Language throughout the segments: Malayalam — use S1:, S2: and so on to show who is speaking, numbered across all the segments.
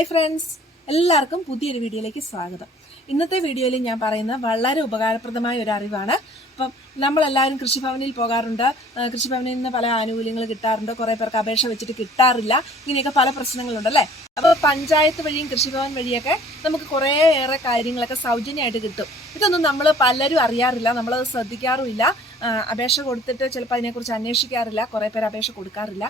S1: ഹായ് ഫ്രണ്ട്സ് എല്ലാവർക്കും പുതിയൊരു വീഡിയോയിലേക്ക് സ്വാഗതം. ഇന്നത്തെ വീഡിയോയിൽ ഞാൻ പറയുന്ന വളരെ ഉപകാരപ്രദമായ ഒരു അറിവാണ്. അപ്പം നമ്മളെല്ലാവരും കൃഷിഭവനിൽ പോകാറുണ്ട്. കൃഷിഭവനിൽ നിന്ന് പല ആനുകൂല്യങ്ങൾ കിട്ടാറുണ്ട്. കുറേ പേർക്ക് അപേക്ഷ വെച്ചിട്ട് കിട്ടാറില്ല. ഇങ്ങനെയൊക്കെ പല പ്രശ്നങ്ങളുണ്ട് അല്ലേ? അപ്പോൾ പഞ്ചായത്ത് വഴിയും കൃഷിഭവൻ വഴിയൊക്കെ നമുക്ക് കുറേയേറെ കാര്യങ്ങളൊക്കെ സൗജന്യമായിട്ട് കിട്ടും. ഇതൊന്നും നമ്മൾ പലരും അറിയാറില്ല. നമ്മളത് ശ്രദ്ധിക്കാറുമില്ല. അപേക്ഷ കൊടുത്തിട്ട് ചിലപ്പോൾ അതിനെക്കുറിച്ച് അന്വേഷിക്കാറില്ല. കുറേ പേര് അപേക്ഷ കൊടുക്കാറില്ല.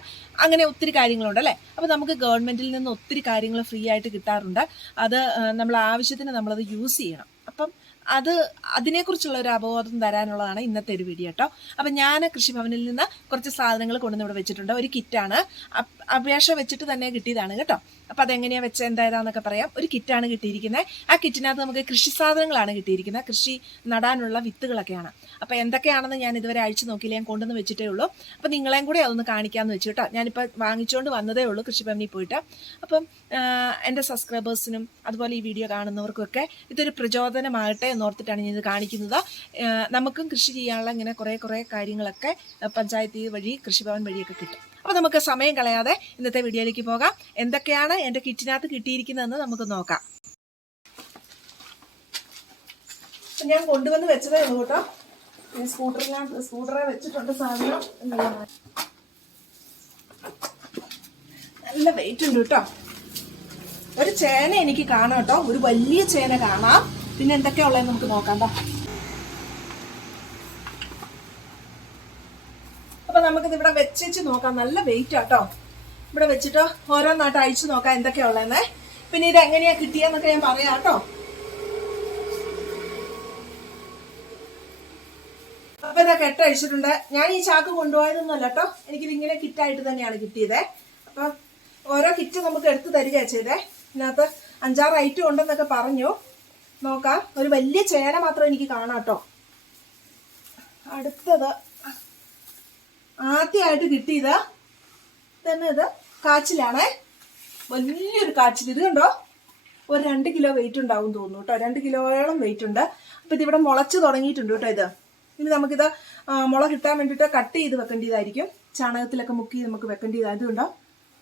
S1: അങ്ങനെ ഒത്തിരി കാര്യങ്ങളുണ്ട് അല്ലേ? അപ്പോൾ നമുക്ക് ഗവൺമെന്റിൽ നിന്ന് ഒത്തിരി കാര്യങ്ങൾ ഫ്രീ ആയിട്ട് കിട്ടാറുണ്ട്. അത് നമ്മൾ ആവശ്യത്തിന് നമ്മളത് യൂസ് ചെയ്യണം. അപ്പം അത് അതിനെക്കുറിച്ചുള്ള ഒരു അവബോധം തരാനുള്ളതാണ് ഇന്നത്തെ ഒരു വീഡിയോ കേട്ടോ അപ്പം ഞാൻ കൃഷിഭവനിൽ നിന്ന് കുറച്ച് സാധനങ്ങൾ കൊണ്ടുവന്ന് ഇവിടെ വെച്ചിട്ടുണ്ട്. ഒരു കിറ്റാണ്. അപേക്ഷ വെച്ചിട്ട് തന്നെ കിട്ടിയതാണ് കേട്ടോ. അപ്പം അതെങ്ങനെയാണ് വെച്ച എന്തായതാന്നൊക്കെ പറയാം. ഒരു കിറ്റാണ് കിട്ടിയിരിക്കുന്നത് ആ കിറ്റിനകത്ത് നമുക്ക് കൃഷി സാധനങ്ങളാണ് കിട്ടിയിരിക്കുന്നത് കൃഷി നടാനുള്ള വിത്തുകളൊക്കെയാണ്. അപ്പം എന്തൊക്കെയാണെന്ന് ഞാൻ ഇതുവരെ അഴിച്ചു നോക്കിയില്ല. ഞാൻ കൊണ്ടുവന്ന് വെച്ചിട്ടേ ഉള്ളൂ. അപ്പം നിങ്ങളെയും കൂടെ അതൊന്ന് കാണിക്കാമെന്ന് വെച്ചു കേട്ടോ. ഞാനിപ്പോൾ വാങ്ങിച്ചുകൊണ്ട് വന്നതേ ഉള്ളൂ കൃഷിഭവനിൽ പോയിട്ട്. അപ്പം എന്റെ സബ്സ്ക്രൈബേഴ്സിനും അതുപോലെ ഈ വീഡിയോ കാണുന്നവർക്കൊക്കെ ഇതൊരു പ്രചോദനമാകട്ടെ എന്നോർത്തിട്ടാണ് ഞാൻ ഇത് കാണിക്കുന്നത് നമുക്കും കൃഷി ചെയ്യാനുള്ള ഇങ്ങനെ കുറേ കുറേ കാര്യങ്ങളൊക്കെ പഞ്ചായത്ത് വഴി കൃഷിഭവൻ വഴിയൊക്കെ കിട്ടും. അപ്പോൾ നമുക്ക് സമയം കളയാതെ ഇന്നത്തെ വീഡിയോയിലേക്ക് പോകാം. എന്തൊക്കെയാണ് എന്റെ കിറ്റിനകത്ത് കിട്ടിയിരിക്കുന്നതെന്ന് നമുക്ക് നോക്കാം. ഞാൻ കൊണ്ടുവന്ന് വെച്ചതേ ഉള്ളൂ കേട്ടോ. സ്കൂട്ടറിനകത്ത് സ്കൂട്ടറെ വെച്ചിട്ടുണ്ട് സാധനം. നല്ല വെയിറ്റ് ഉണ്ട് കേട്ടോ. ഒരു ചേന എനിക്ക് കാണാം കേട്ടോ. ഒരു വലിയ ചേന കാണാം. പിന്നെ എന്തൊക്കെയാ ഉള്ളതെന്ന് നമുക്ക് നോക്കാം ദാ. നമുക്കിത് ഇവിടെ വെച്ചേച്ച് നോക്കാം. നല്ല വെയിറ്റ് ആട്ടോ ഇവിടെ വെച്ചിട്ട് ഓരോന്നായിട്ട് അഴിച്ചു നോക്കാം എന്തൊക്കെയാ ഉള്ളതെന്നേ പിന്നെ ഇത് എങ്ങനെയാ കിട്ടിയെന്നൊക്കെ ഞാൻ പറയാം കേട്ടോ അപ്പൊ ഇതാ കെട്ട് അഴിച്ചിട്ടുണ്ട്. ഞാൻ ഈ ചാക്ക് കൊണ്ടുപോയതൊന്നും അല്ല കേട്ടോ എനിക്കിത് ഇങ്ങനെ കിറ്റായിട്ട് തന്നെയാണ് കിട്ടിയത്. അപ്പൊ ഓരോ കിറ്റ് നമുക്ക് എടുത്തു തരിക ചെയ്തേ. ഇതിനകത്ത് അഞ്ചാറ് ഐറ്റം ഉണ്ടെന്നൊക്കെ പറഞ്ഞു. നോക്കാം. ഒരു വലിയ ചേന മാത്രം എനിക്ക് കാണാം കേട്ടോ അടുത്തത് ആദ്യമായിട്ട് കിട്ടിയത് തന്നെ ഇത് കാച്ചിലാണേ. വലിയൊരു കാച്ചിൽ. ഇത് കണ്ടോ? ഒരു രണ്ട് കിലോ വെയിറ്റ് ഉണ്ടാവും തോന്നുന്നു കേട്ടോ. രണ്ട് കിലോയോളം വെയിറ്റ് ഉണ്ട്. അപ്പം ഇതിവിടെ മുളച്ച് തുടങ്ങിയിട്ടുണ്ട് കേട്ടോ ഇത്. ഇനി നമുക്കിത് മുള കിട്ടാൻ വേണ്ടിയിട്ട് കട്ട് ചെയ്ത് വെക്കേണ്ടതായിരിക്കും. ചാണകത്തിലൊക്കെ മുക്കി നമുക്ക് വെക്കേണ്ടതായത് കണ്ടോ.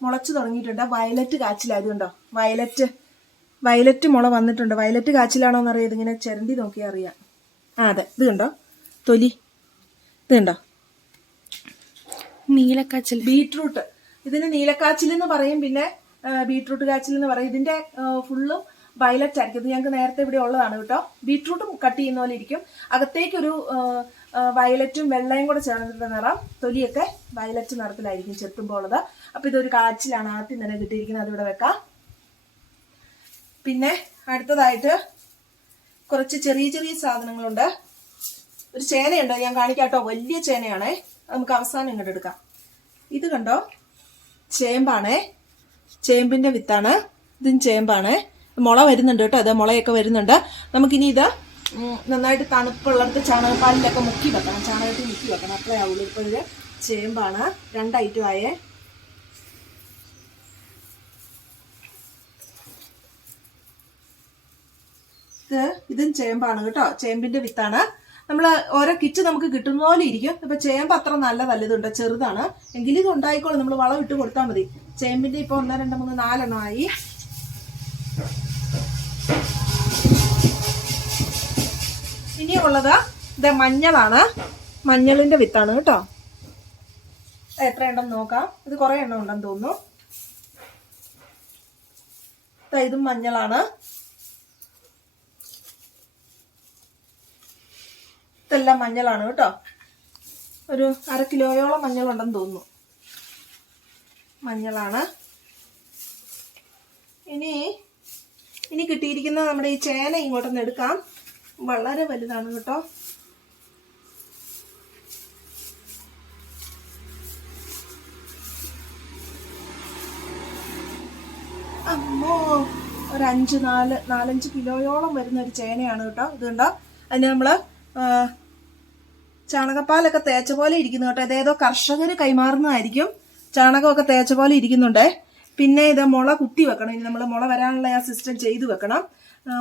S1: മുളച്ച് തുടങ്ങിയിട്ടുണ്ട്. വയലറ്റ് കാച്ചിലായതുകൊണ്ടോ വയലറ്റ് വയലറ്റ് മുള വന്നിട്ടുണ്ട്. വയലറ്റ് കാച്ചിലാണോ എന്നറിയാം ഇതിങ്ങനെ ചിരണ്ടി നോക്കിയാൽ അറിയാം. ആ അതെ. ഇത് കണ്ടോ? തൊലി. ഇത് കണ്ടോ?
S2: നീലക്കാച്ചൽ
S1: ബീട്രൂട്ട്. ഇതിന് നീലക്കാച്ചിൽ എന്ന് പറയും പിന്നെ ബീട്രൂട്ട് കാച്ചിൽ എന്ന് പറയും. ഇതിന്റെ ഫുള്ളും വയലറ്റ് ആയിരിക്കും. ഇത് ഞങ്ങൾക്ക് നേരത്തെ ഇവിടെ ഉള്ളതാണ് കേട്ടോ. ബീട്രൂട്ടും കട്ട് ചെയ്യുന്ന പോലെ ഇരിക്കും. അകത്തേക്കൊരു വയലറ്റും വെള്ളയും കൂടെ ചേർന്നിട്ടുള്ള നിറം തൊലിയൊക്കെ വയലറ്റ് നിറത്തിലായിരിക്കും ചെത്തുമ്പോൾ ഉള്ളത്. അപ്പൊ ഇതൊരു കാച്ചിലാണ് ആദ്യം തന്നെ കിട്ടിയിരിക്കുന്നത്. അതിവിടെ വെക്കാം. പിന്നെ അടുത്തതായിട്ട് കുറച്ച് ചെറിയ ചെറിയ സാധനങ്ങളുണ്ട്. ഒരു ചേനയുണ്ട്. ഞാൻ കാണിക്കാട്ടോ. വലിയ ചേനയാണേ. നമുക്ക് അവസാനം ഇങ്ങോട്ട് എടുക്കാം. ഇത് കണ്ടോ? ചേമ്പാണേ. ചേമ്പിന്റെ വിത്താണ്. ഇതും ചേമ്പാണേ. മുള വരുന്നുണ്ട് കേട്ടോ. അത് മുളയൊക്കെ വരുന്നുണ്ട്. നമുക്കിനി ഇത് നന്നായിട്ട് തണുപ്പുള്ളിടത്ത് ചാണകപ്പാലിലൊക്കെ മുക്കി വെക്കണം. ചാണകത്തിൽ മുക്കി വെക്കണം. അത്രേ ആവുള്ളൂ. ഇപ്പോൾ ഇത് ചേമ്പാണ്. രണ്ട് ഐറ്റം ഇത് ഇതും ചേമ്പാണ് കേട്ടോ. ചേമ്പിന്റെ വിത്താണ്. നമ്മൾ ഓരോ കിറ്റ് നമുക്ക് കിട്ടുന്ന പോലെ ഇരിക്കും. ഇപ്പൊ ചേമ്പ് അത്ര നല്ലതല്ല ഇതുണ്ട് ചെറുതാണ്. എങ്കിലും ഇത് ഉണ്ടായിക്കോളും. നമ്മൾ വളം ഇട്ട് കൊടുത്താൽ മതി. ചേമ്പിന്റെ ഇപ്പൊ ഒന്ന് രണ്ട് മൂന്ന് നാലെണ്ണം ആയി. ഇനിയുള്ളത് ഇത് മഞ്ഞളാണ്. മഞ്ഞളിന്റെ വിത്താണ് കേട്ടോ. എത്ര ഉണ്ടെന്ന് നോക്കാം. ഇത് കുറെ എണ്ണം ഉണ്ടെന്ന് തോന്നുന്നു. ഇതും മഞ്ഞളാണ്. ഇതെല്ലാം മഞ്ഞളാണ് കേട്ടോ. ഒരു അര കിലോയോളം മഞ്ഞളുണ്ടെന്ന് തോന്നുന്നു. മഞ്ഞളാണ്. ഇനി ഇനി കിട്ടിയിരിക്കുന്ന നമ്മുടെ ഈ ചേന ഇങ്ങോട്ടൊന്ന് എടുക്കാം. വളരെ വലുതാണ് കേട്ടോ. അമ്മോ ഒരു അഞ്ച് നാല് നാലഞ്ച് കിലോയോളം വരുന്ന ഒരു ചേനയാണ് കേട്ടോ. ഇതുണ്ടോ അതിന് നമ്മൾ ആ, ചാണകപ്പാലൊക്കെ തേച്ച പോലെ ഇരിക്കുന്നു കേട്ടോ. ഇതേതോ കർഷകർ കൈമാറുന്നതായിരിക്കും. ചാണകമൊക്കെ തേച്ച പോലെ ഇരിക്കുന്നുണ്ട്. പിന്നെ ഇത് മുള കുത്തി വെക്കണം. ഇനി നമ്മൾ മുള വരാനുള്ള ആ സിസ്റ്റം ചെയ്തു വെക്കണം.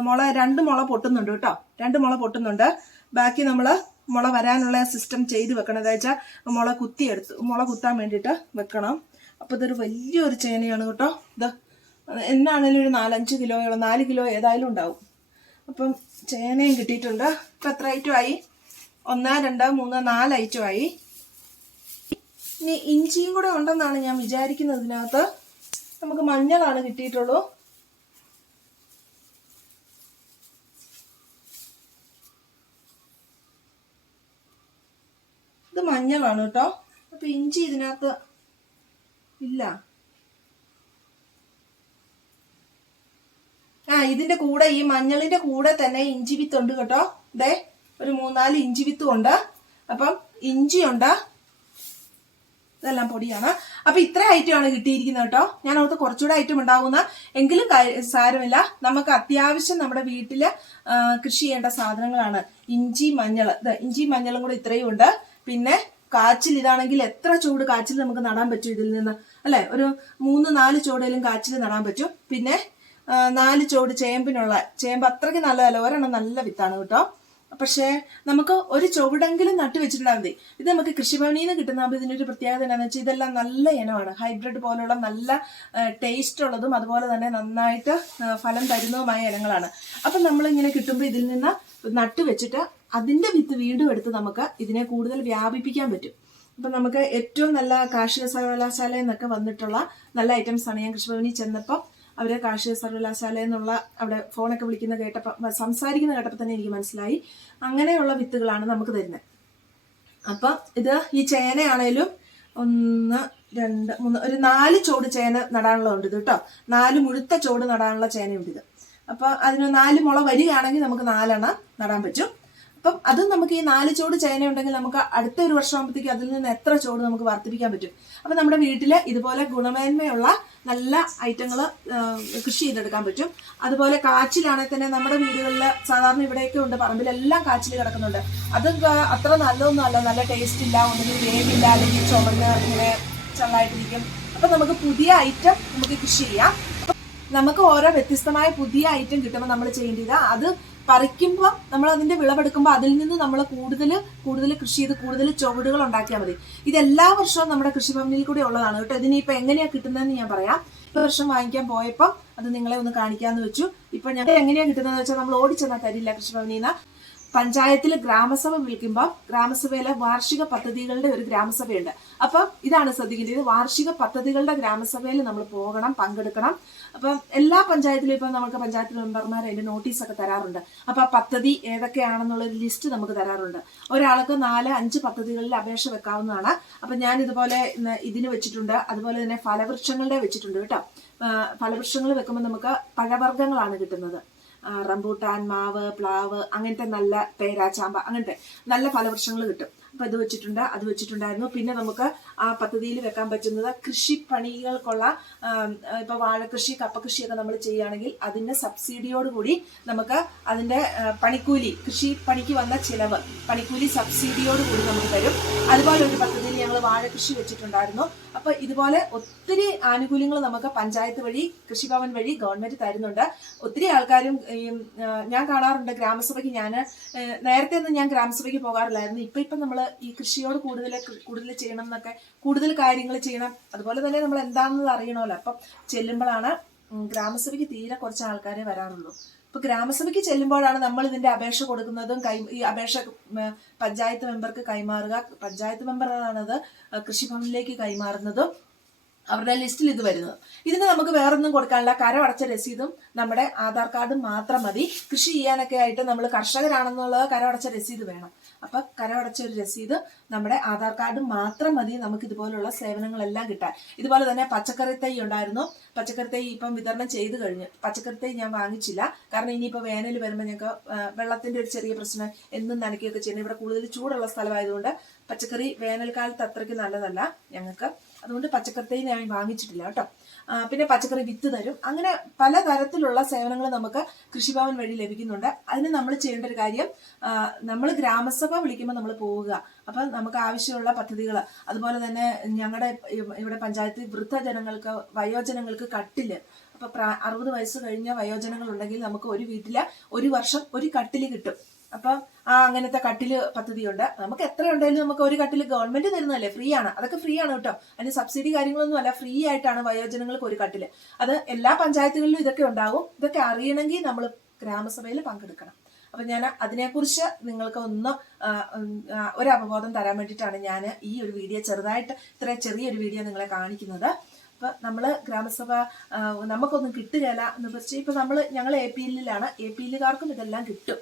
S1: മുള രണ്ട് മുള പൊട്ടുന്നുണ്ട് കേട്ടോ. രണ്ട് മുള പൊട്ടുന്നുണ്ട്. ബാക്കി നമ്മൾ മുള വരാനുള്ള സിസ്റ്റം ചെയ്ത് വെക്കണം. എന്താ വെച്ചാൽ മുള കുത്തിയെടുത്ത് മുള കുത്താൻ വേണ്ടിയിട്ട് വെക്കണം. അപ്പോൾ ഇതൊരു വലിയൊരു ചേനയാണ് കേട്ടോ. ഇത് എന്നാണേലും ഒരു നാലഞ്ച് കിലോയോളം നാല് കിലോ ഏതായാലും ഉണ്ടാവും. അപ്പം ചേനയും കിട്ടിയിട്ടുണ്ട്. ഇപ്പം എത്ര ഐറ്റമായി ഒന്ന് രണ്ട് മൂന്ന് നാല് ഐറ്റമായി ഇനി ഇഞ്ചിയും കൂടെ ഉണ്ടെന്നാണ് ഞാൻ വിചാരിക്കുന്നത് ഇതിനകത്ത്. നമുക്ക് മഞ്ഞളാണ് കിട്ടിയിട്ടുള്ളൂ. ഇത് മഞ്ഞളാണ് കേട്ടോ. അപ്പൊ ഇഞ്ചി ഇതിനകത്ത് ഇല്ല. ഇതിന്റെ കൂടെ ഈ മഞ്ഞളിന്റെ കൂടെ തന്നെ ഇഞ്ചി വിത്ത് ഉണ്ട് കേട്ടോ. ദേ ഒരു മൂന്നാൽ ഇഞ്ചി വിത്തും ഉണ്ട്. അപ്പം ഇഞ്ചിയുണ്ട് ഇതെല്ലാം പൊടിയാണ്. അപ്പൊ ഇത്ര ഐറ്റമാണ് കിട്ടിയിരിക്കുന്നത് കേട്ടോ. ഞാൻ ഓർത്ത് കുറച്ചുകൂടെ ഐറ്റം ഉണ്ടാവുന്ന എങ്കിലും സാരമില്ല. നമുക്ക് അത്യാവശ്യം നമ്മുടെ വീട്ടിൽ ആ, കൃഷി ചെയ്യേണ്ട സാധനങ്ങളാണ്. ഇഞ്ചി മഞ്ഞൾ ഇഞ്ചി മഞ്ഞളും കൂടെ ഇത്രയും ഉണ്ട്. പിന്നെ കാച്ചിൽ ഇതാണെങ്കിൽ എത്ര ചൂട് കാച്ചിൽ നമുക്ക് നടാൻ പറ്റും ഇതിൽ നിന്ന്? അല്ലെ? ഒരു മൂന്ന് നാല് ചൂടേലും കാച്ചിൽ നടാൻ പറ്റും. പിന്നെ ആ, നാല് ചുവട് ചേമ്പിനുള്ള ചേമ്പ് അത്രയ്ക്ക് നല്ലതല്ല. ഒരെണ്ണം നല്ല വിത്താണ് കേട്ടോ. പക്ഷേ നമുക്ക് ഒരു ചുവടെങ്കിലും നട്ടു വെച്ചിട്ടുണ്ടാകും മതി. ഇത് നമുക്ക് കൃഷിഭവനിൽ നിന്ന് കിട്ടുന്നപ്പോൾ ഇതിനൊരു പ്രത്യേകത എന്താണെന്ന് വെച്ചാൽ ഇതെല്ലാം നല്ല ഇനമാണ്. ഹൈബ്രിഡ് പോലുള്ള നല്ല ടേസ്റ്റ് ഉള്ളതും അതുപോലെ തന്നെ നന്നായിട്ട് ഫലം തരുന്നതുമായ ഇനങ്ങളാണ്. അപ്പം നമ്മളിങ്ങനെ കിട്ടുമ്പോൾ ഇതിൽ നിന്ന് നട്ടു വെച്ചിട്ട് അതിന്റെ വിത്ത് വീണ്ടും എടുത്ത് നമുക്ക് ഇതിനെ കൂടുതൽ വ്യാപിപ്പിക്കാൻ പറ്റും. അപ്പം നമുക്ക് ഏറ്റവും നല്ല കാർഷിക സർവകലാശാലയിൽ നിന്നൊക്കെ വന്നിട്ടുള്ള നല്ല ഐറ്റംസ് ആണ് ഞാൻ കൃഷിഭവനിൽ ചെന്നപ്പോൾ അവരെ കാർഷിക സർവകലാശാല എന്നുള്ള അവിടെ ഫോണൊക്കെ വിളിക്കുന്ന കേട്ടപ്പോൾ സംസാരിക്കുന്ന കേട്ടപ്പോൾ തന്നെ എനിക്ക് മനസ്സിലായി. അങ്ങനെയുള്ള വിത്തുകളാണ് നമുക്ക് തരുന്നത് അപ്പം ഇത് ഈ ചേനയാണേലും ഒന്ന് രണ്ട് മൂന്ന് ഒരു നാല് ചോട് ചേന നടാനുള്ളതുണ്ട് ഇത് കേട്ടോ. നാല് മുഴുത്ത ചോട് നടാനുള്ള ചേനയുണ്ട് ഇത്. അപ്പോൾ അതിന് നാല് മുള വരികയാണെങ്കിൽ നമുക്ക് നാലെണ്ണം നടാൻ പറ്റും. അപ്പം അതും നമുക്ക് ഈ നാല് ചോട് ചേന ഉണ്ടെങ്കിൽ നമുക്ക് അടുത്ത ഒരു വർഷമാകുമ്പോഴത്തേക്ക് അതിൽ നിന്ന് എത്ര ചോട് നമുക്ക് വർദ്ധിപ്പിക്കാൻ പറ്റും? അപ്പം നമ്മുടെ വീട്ടിൽ ഇതുപോലെ ഗുണമേന്മയുള്ള നല്ല ഐറ്റങ്ങൾ കൃഷി ചെയ്തെടുക്കാൻ പറ്റും. അതുപോലെ കാച്ചിലാണെങ്കിൽ തന്നെ നമ്മുടെ വീടുകളിൽ സാധാരണ ഇവിടെയൊക്കെ ഉണ്ട് പറമ്പിലെല്ലാം കാച്ചിൽ കിടക്കുന്നുണ്ട്. അത് അത്ര നല്ലതൊന്നും അല്ല. നല്ല ടേസ്റ്റ് ഇല്ല. ഒന്നുകിൽ വേവില്ല അല്ലെങ്കിൽ ചുമന്ന് ഇങ്ങനെ ചള്ളായിട്ടിരിക്കും. അപ്പം നമുക്ക് പുതിയ ഐറ്റം നമുക്ക് കൃഷി ചെയ്യാം. നമുക്ക് ഓരോ വ്യത്യസ്തമായ പുതിയ ഐറ്റം കിട്ടുമ്പോൾ നമ്മൾ ചെയ്യേണ്ടത് അത് പറിക്കുമ്പോൾ നമ്മൾ അതിന്റെ വിളവെടുക്കുമ്പോൾ അതിൽ നിന്ന് നമ്മൾ കൂടുതൽ കൂടുതൽ കൃഷി ചെയ്ത് കൂടുതൽ ചുവടുകൾ ഉണ്ടാക്കിയാൽ മതി. ഇതെല്ലാ വർഷവും നമ്മുടെ കൃഷിഭവനിൽ കൂടി ഉള്ളതാണ് കേട്ടോ. ഇതിനിപ്പോൾ എങ്ങനെയാ കിട്ടുന്നതെന്ന് ഞാൻ പറയാം. ഈ വർഷം വാങ്ങിക്കാൻ പോയപ്പോൾ അത് നിങ്ങളെ ഒന്ന് കാണിക്കാന്ന് വെച്ചു. ഇപ്പൊ ഞങ്ങൾ എങ്ങനെയാ കിട്ടുന്നതെന്ന് വെച്ചാൽ നമ്മൾ ഓടിച്ചെന്നാൽ തരില്ല കൃഷിഭവനിൽ നിന്ന് പഞ്ചായത്തിൽ ഗ്രാമസഭ വിളിക്കുമ്പോൾ ഗ്രാമസഭയിലെ വാർഷിക പദ്ധതികളുടെ ഒരു ഗ്രാമസഭയുണ്ട്. അപ്പൊ ഇതാണ് ശ്രദ്ധിക്കേണ്ടത്. വാർഷിക പദ്ധതികളുടെ ഗ്രാമസഭയിൽ നമ്മൾ പോകണം പങ്കെടുക്കണം. അപ്പം എല്ലാ പഞ്ചായത്തിലും ഇപ്പം നമുക്ക് പഞ്ചായത്ത് മെമ്പർമാർ അതിന്റെ നോട്ടീസ് ഒക്കെ തരാറുണ്ട്. അപ്പൊ ആ പദ്ധതി ഏതൊക്കെയാണെന്നുള്ള ഒരു ലിസ്റ്റ് നമുക്ക് തരാറുണ്ട്. ഒരാൾക്ക് നാല് അഞ്ച് പദ്ധതികളിൽ അപേക്ഷ വെക്കാവുന്നതാണ്. അപ്പൊ ഞാൻ ഇതുപോലെ ഇതിന് വെച്ചിട്ടുണ്ട്. അതുപോലെ തന്നെ ഫലവൃക്ഷങ്ങളുടെ വെച്ചിട്ടുണ്ട് കേട്ടോ. ഫലവൃക്ഷങ്ങൾ വെക്കുമ്പോൾ നമുക്ക് പഴവർഗങ്ങളാണ് കിട്ടുന്നത്. റംബൂട്ടാൻ മാവ് പ്ലാവ് അങ്ങനത്തെ നല്ല പേര ചാമ്പ അങ്ങനത്തെ നല്ല ഫലവൃക്ഷങ്ങൾ കിട്ടും. അപ്പൊ ഇത് വെച്ചിട്ടുണ്ട് അത് വെച്ചിട്ടുണ്ടായിരുന്നു. പിന്നെ നമുക്ക് ആ പദ്ധതിയിൽ വെക്കാൻ പറ്റുന്നത് കൃഷിപ്പണികൾക്കുള്ള ആ, ഇപ്പൊ വാഴകൃഷി കപ്പകൃഷിയൊക്കെ നമ്മൾ ചെയ്യുകയാണെങ്കിൽ സബ്സിഡിയോട് കൂടി നമുക്ക് അതിന്റെ പണിക്കൂലി കൃഷി പണിക്ക് വന്ന ചിലവ് പണിക്കൂലി സബ്സിഡിയോട് കൂടി നമുക്ക് തരും. അതുപോലെ ഒരു പദ്ധതിയിൽ ഞങ്ങൾ വാഴ കൃഷി വെച്ചിട്ടുണ്ടായിരുന്നു. അപ്പൊ ഇതുപോലെ ഒത്തിരി ആനുകൂല്യങ്ങൾ നമുക്ക് പഞ്ചായത്ത് വഴി കൃഷിഭവൻ വഴി ഗവൺമെന്റ് തരുന്നുണ്ട്. ഒത്തിരി ആൾക്കാരും ഞാൻ കാണാറുണ്ട് ഗ്രാമസഭയ്ക്ക് ഞാൻ നേരത്തെ ഒന്നും ഞാൻ ഗ്രാമസഭയ്ക്ക് പോകാറില്ലായിരുന്നു. ഇപ്പൊ ഇപ്പൊ നമ്മൾ ഈ കൃഷിയോട് കൂടുതൽ കൂടുതൽ ചെയ്യണം എന്നൊക്കെ കൂടുതൽ കാര്യങ്ങൾ ചെയ്യണം. അതുപോലെ തന്നെ നമ്മൾ എന്താണെന്നത് അറിയണമല്ലോ. അപ്പം ചെല്ലുമ്പോഴാണ് ഗ്രാമസഭയ്ക്ക് തീരെ കുറച്ച് ആൾക്കാരെ വരാറുള്ളൂ. ഇപ്പൊ ഗ്രാമസഭയ്ക്ക് ചെല്ലുമ്പോഴാണ് നമ്മൾ ഇതിന്റെ അപേക്ഷ കൊടുക്കുന്നതും കൈ ഈ അപേക്ഷ പഞ്ചായത്ത് മെമ്പർക്ക് കൈമാറുക. പഞ്ചായത്ത് മെമ്പറാണത് കൃഷിഭവനിലേക്ക് കൈമാറുന്നതും അവരുടെ ലിസ്റ്റിൽ ഇത് വരുന്നത്. ഇതിന് നമുക്ക് വേറൊന്നും കൊടുക്കാനില്ല. കരമടച്ച രസീതും നമ്മുടെ ആധാർ കാർഡും മാത്രം മതി. കൃഷി ചെയ്യാനൊക്കെ ആയിട്ട് നമ്മൾ കർഷകരാണെന്നുള്ളത് കരമടച്ച രസീത് വേണം. അപ്പൊ കരമടച്ച ഒരു രസീത് നമ്മുടെ ആധാർ കാർഡ് മാത്രം മതി നമുക്ക് ഇതുപോലുള്ള സേവനങ്ങളെല്ലാം കിട്ടാൻ. ഇതുപോലെ തന്നെ പച്ചക്കറി തൈ ഉണ്ടായിരുന്നു. പച്ചക്കറി തൈ ഇപ്പം വിതരണം ചെയ്ത് കഴിഞ്ഞു. പച്ചക്കറി തൈ ഞാൻ വാങ്ങിച്ചില്ല. കാരണം ഇനിയിപ്പോൾ വേനൽ വരുമ്പോൾ ഞങ്ങൾക്ക് വെള്ളത്തിന്റെ ഒരു ചെറിയ പ്രശ്നം എന്നും നനയ്ക്കുകയൊക്കെ ചെയ്യുന്നത് ഇവിടെ കൂടുതൽ ചൂടുള്ള സ്ഥലമായതുകൊണ്ട് പച്ചക്കറി വേനൽക്കാലത്ത് അത്രയ്ക്ക് നല്ലതല്ല ഞങ്ങൾക്ക്. അതുകൊണ്ട് പച്ചക്കറി തൈ ഞാൻ വാങ്ങിച്ചിട്ടില്ല കേട്ടോ. പിന്നെ പച്ചക്കറി വിത്ത് തരും. അങ്ങനെ പല തരത്തിലുള്ള സേവനങ്ങൾ നമുക്ക് കൃഷിഭവൻ വഴി ലഭിക്കുന്നുണ്ട്. അതിന് നമ്മൾ ചെയ്യേണ്ട ഒരു കാര്യം നമ്മൾ ഗ്രാമസഭ വിളിക്കുമ്പോൾ നമ്മൾ പോവുക. അപ്പം നമുക്ക് ആവശ്യമുള്ള പദ്ധതികൾ അതുപോലെ തന്നെ ഞങ്ങളുടെ ഇവിടെ പഞ്ചായത്തിൽ വൃദ്ധജനങ്ങൾക്ക് വയോജനങ്ങൾക്ക് കട്ടിൽ അപ്പൊ അറുപത് വയസ്സ് കഴിഞ്ഞ വയോജനങ്ങൾ ഉണ്ടെങ്കിൽ നമുക്ക് ഒരു വീട്ടിലെ ഒരു വർഷം ഒരു കട്ടിൽ കിട്ടും. അപ്പം ആ അങ്ങനത്തെ കട്ടിൽ പദ്ധതിയുണ്ട്. നമുക്ക് എത്ര ഉണ്ടെങ്കിലും നമുക്ക് ഒരു കട്ടിൽ ഗവൺമെന്റ് തരുന്നതല്ലേ? ഫ്രീ ആണ്. അതൊക്കെ ഫ്രീ ആണ് കേട്ടോ. അതിന് സബ്സിഡി കാര്യങ്ങളൊന്നും അല്ല. ഫ്രീ ആയിട്ടാണ് വയോജനങ്ങൾക്ക് ഒരു കട്ടിൽ. അത് എല്ലാ പഞ്ചായത്തുകളിലും ഇതൊക്കെ ഉണ്ടാവും. ഇതൊക്കെ അറിയണമെങ്കിൽ നമ്മൾ ഗ്രാമസഭയിൽ പങ്കെടുക്കണം. അപ്പൊ ഞാൻ അതിനെക്കുറിച്ച് നിങ്ങൾക്ക് ഒന്ന് ഒരു അവബോധം തരാൻ വേണ്ടിയിട്ടാണ് ഞാൻ ഈ ഒരു വീഡിയോ ചെറുതായിട്ട് ഇത്ര ചെറിയൊരു വീഡിയോ നിങ്ങളെ കാണിക്കുന്നത്. അപ്പൊ നമ്മൾ ഗ്രാമസഭ നമുക്കൊന്നും കിട്ടുകയില്ല എന്ന് വെച്ചാൽ ഇപ്പൊ നമ്മൾ ഞങ്ങൾ എ പി എല്ലിലാണ് എ പി എല്ലുകാർക്കും ഇതെല്ലാം കിട്ടും.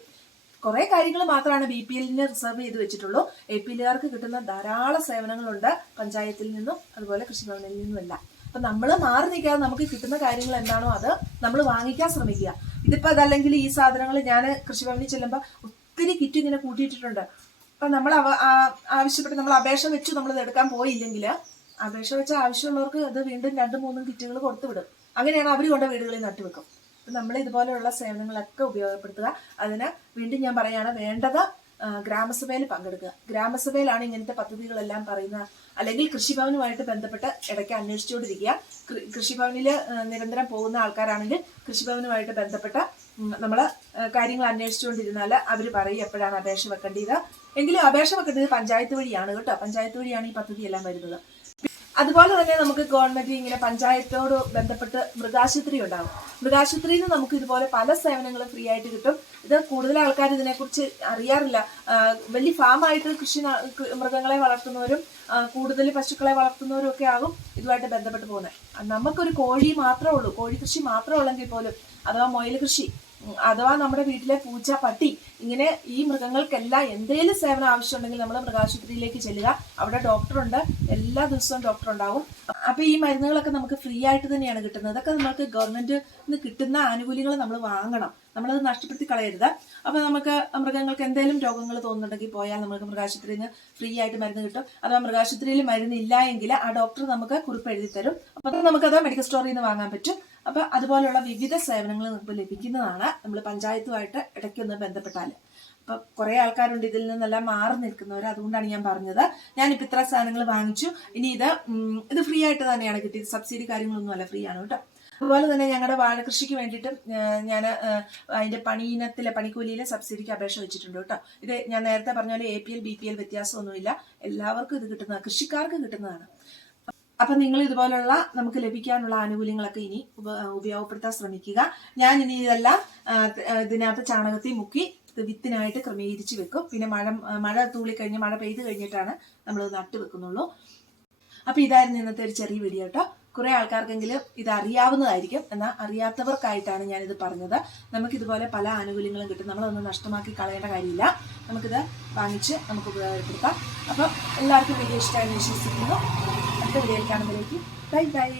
S1: കുറെ കാര്യങ്ങൾ മാത്രമാണ് ബി പി എല്ലിന് റിസർവ് ചെയ്ത് വെച്ചിട്ടുള്ളൂ. എ പി എല്ലുകാർക്ക് കിട്ടുന്ന ധാരാളം സേവനങ്ങളുണ്ട് പഞ്ചായത്തിൽ നിന്നും അതുപോലെ കൃഷിഭവനിൽ നിന്നുമെല്ലാം. അപ്പൊ നമ്മൾ മാറി നിൽക്കാതെ നമുക്ക് കിട്ടുന്ന കാര്യങ്ങൾ എന്താണോ അത് നമ്മൾ വാങ്ങിക്കാൻ ശ്രമിക്കുക. ഇതിപ്പോ അതല്ലെങ്കിൽ ഈ സാധനങ്ങൾ ഞാൻ കൃഷിഭവനിൽ ചെല്ലുമ്പോൾ ഒത്തിരി കിറ്റ് ഇങ്ങനെ കൂട്ടിയിട്ടിട്ടുണ്ട്. അപ്പൊ നമ്മൾ ആവശ്യപ്പെട്ട് നമ്മൾ അപേക്ഷ വെച്ച് ഇത് എടുക്കാൻ പോയില്ലെങ്കിൽ അപേക്ഷ വെച്ച ആവശ്യമുള്ളവർക്ക് അത് വീണ്ടും രണ്ടും മൂന്നും കിറ്റുകൾ കൊടുത്തു വിടും. അങ്ങനെയാണ് അവർ കൊണ്ട് വീടുകളിൽ നട്ടുവെക്കും. നമ്മൾ ഇതുപോലെയുള്ള സേവനങ്ങളൊക്കെ ഉപയോഗപ്പെടുത്തുക. അതിന് വീണ്ടും ഞാൻ പറയാണ് വേണ്ടത് ഗ്രാമസഭയിൽ പങ്കെടുക്കുക. ഗ്രാമസഭയിലാണ് ഇങ്ങനത്തെ പദ്ധതികളെല്ലാം പറയുന്നത് അല്ലെങ്കിൽ കൃഷിഭവനുമായിട്ട് ബന്ധപ്പെട്ട് ഇടയ്ക്ക് അന്വേഷിച്ചുകൊണ്ടിരിക്കുക. കൃഷിഭവനിൽ നിരന്തരം പോകുന്ന ആൾക്കാരാണെങ്കിൽ കൃഷിഭവനുമായിട്ട് ബന്ധപ്പെട്ട നമ്മൾ കാര്യങ്ങൾ അന്വേഷിച്ചുകൊണ്ടിരുന്നാൽ അവർ പറയും എപ്പോഴാണ് അപേക്ഷ വെക്കേണ്ടത്. എങ്കിലും അപേക്ഷ വെക്കേണ്ടത് പഞ്ചായത്ത് വഴിയാണ് കേട്ടോ. പഞ്ചായത്ത് വഴിയാണ് ഈ പദ്ധതി എല്ലാം വരുന്നത്. അതുപോലെ തന്നെ നമുക്ക് ഗവൺമെന്റ് ഇങ്ങനെ പഞ്ചായത്തോട് ബന്ധപ്പെട്ട് മൃഗാശുപത്രി ഉണ്ടാവും. മൃഗാശുപത്രിയിൽ നിന്ന് നമുക്ക് ഇതുപോലെ പല സേവനങ്ങളും ഫ്രീ ആയിട്ട് കിട്ടും. ഇത് കൂടുതൽ ആൾക്കാർ ഇതിനെക്കുറിച്ച് അറിയാറില്ല. വലിയ വലിയ ഫാമായിട്ട് കൃഷി മൃഗങ്ങളെ വളർത്തുന്നവരും കൂടുതൽ പശുക്കളെ വളർത്തുന്നവരും ഒക്കെ ആകും ഇതുമായിട്ട് ബന്ധപ്പെട്ട് പോകുന്നത്. നമുക്കൊരു കോഴി മാത്രമേ ഉള്ളൂ. കോഴി കൃഷി മാത്രമേ ഉള്ളെങ്കിൽ പോലും അഥവാ മൊയൽ കൃഷി അഥവാ നമ്മുടെ വീട്ടിലെ പൂച്ച പട്ടി ഇങ്ങനെ ഈ മൃഗങ്ങൾക്കെല്ലാം എന്തെങ്കിലും സേവനം ആവശ്യമുണ്ടെങ്കിൽ നമ്മൾ മൃഗാശുപത്രിയിലേക്ക് ചെല്ലുക. അവിടെ ഡോക്ടറുണ്ട് എല്ലാ ദിവസവും ഡോക്ടർ ഉണ്ടാവും. അപ്പൊ ഈ മരുന്നുകളൊക്കെ നമുക്ക് ഫ്രീ ആയിട്ട് തന്നെയാണ് കിട്ടുന്നത്. അതൊക്കെ നമുക്ക് ഗവൺമെന്റ് നിന്ന് കിട്ടുന്ന ആനുകൂല്യങ്ങൾ നമ്മൾ വാങ്ങണം. നമ്മളത് നഷ്ടപ്പെടുത്തി കളയരുത്. അപ്പൊ നമുക്ക് മൃഗങ്ങൾക്ക് എന്തെങ്കിലും രോഗങ്ങൾ തോന്നുന്നുണ്ടെങ്കിൽ പോയാൽ നമുക്ക് മൃഗാശുപത്രിയിൽ നിന്ന് ഫ്രീ ആയിട്ട് മരുന്ന് കിട്ടും. അഥവാ മൃഗാശുപത്രിയിൽ മരുന്ന് ഇല്ല എങ്കിൽ ആ ഡോക്ടർ നമുക്ക് കുറിപ്പ് എഴുതി തരും. അപ്പൊ അത് നമുക്കത് മെഡിക്കൽ സ്റ്റോറിൽ നിന്ന് വാങ്ങാൻ പറ്റും. അപ്പൊ അതുപോലുള്ള വിവിധ സേവനങ്ങൾ നമുക്ക് ലഭിക്കുന്നതാണ് നമ്മൾ പഞ്ചായത്തുമായിട്ട് ഇടയ്ക്കൊന്ന് ബന്ധപ്പെട്ടാൽ അപ്പൊ കുറെ ആൾക്കാരുണ്ട് ഇതിൽ നിന്നെല്ലാം മാറി നിൽക്കുന്നവർ അതുകൊണ്ടാണ് ഞാൻ പറഞ്ഞത്. ഞാനിപ്പോ ഇത്ര സാധനങ്ങൾ വാങ്ങിച്ചു. ഇനി ഇത് ഇത് ഫ്രീ ആയിട്ട് തന്നെയാണ് കിട്ടിയത്. സബ്സിഡി കാര്യങ്ങളൊന്നും അല്ല ഫ്രീ ആണ് കേട്ടോ. അതുപോലെ തന്നെ ഞങ്ങളുടെ വാഴ കൃഷിക്ക് വേണ്ടിയിട്ട് ഞാൻ അതിന്റെ പണിയിനത്തിലെ പണിക്കൂലിയിലെ സബ്സിഡിക്ക് അപേക്ഷ വെച്ചിട്ടുണ്ട് കേട്ടോ. ഇത് ഞാൻ നേരത്തെ പറഞ്ഞ പോലെ A P L B P L വ്യത്യാസമൊന്നുമില്ല. എല്ലാവർക്കും ഇത് കിട്ടുന്നതാണ്. കൃഷിക്കാർക്ക് കിട്ടുന്നതാണ്. അപ്പൊ നിങ്ങൾ ഇതുപോലുള്ള നമുക്ക് ലഭിക്കാനുള്ള ആനുകൂല്യങ്ങളൊക്കെ ഇനി ഉപയോഗപ്പെടുത്താൻ ശ്രമിക്കുക. ഞാൻ ഇനി ഇതെല്ലാം ഇതിനകത്ത് ചാണകത്തിൽ മുക്കി ഇത് വിത്തിനായിട്ട് ക്രമീകരിച്ച് വെക്കും. പിന്നെ മഴ മഴ തൂളിക്കഴിഞ്ഞ് മഴ പെയ്ത് കഴിഞ്ഞിട്ടാണ് നമ്മൾ നട്ട് വെക്കുന്നുള്ളൂ. അപ്പൊ ഇതായിരുന്നു ഇന്നത്തെ ഒരു ചെറിയ വീഡിയോ കേട്ടോ കുറെ ആൾക്കാർക്കെങ്കിലും ഇത് അറിയാവുന്നതായിരിക്കും. എന്നാൽ അറിയാത്തവർക്കായിട്ടാണ് ഞാനിത് പറഞ്ഞത്. നമുക്ക് ഇതുപോലെ പല ആനുകൂല്യങ്ങളും കിട്ടും. നമ്മളതൊന്നും നഷ്ടമാക്കി കളയേണ്ട കാര്യമില്ല. നമുക്കിത് വാങ്ങിച്ച് നമുക്ക് ഉപയോഗപ്പെടുത്താം അപ്പം എല്ലാവർക്കും വീഡിയോ ഇഷ്ടമായി വിശ്വസിക്കുന്നു. അടുത്ത വീഡിയോയിൽ കാണുമ്പോഴേക്കും ബൈ ബൈ.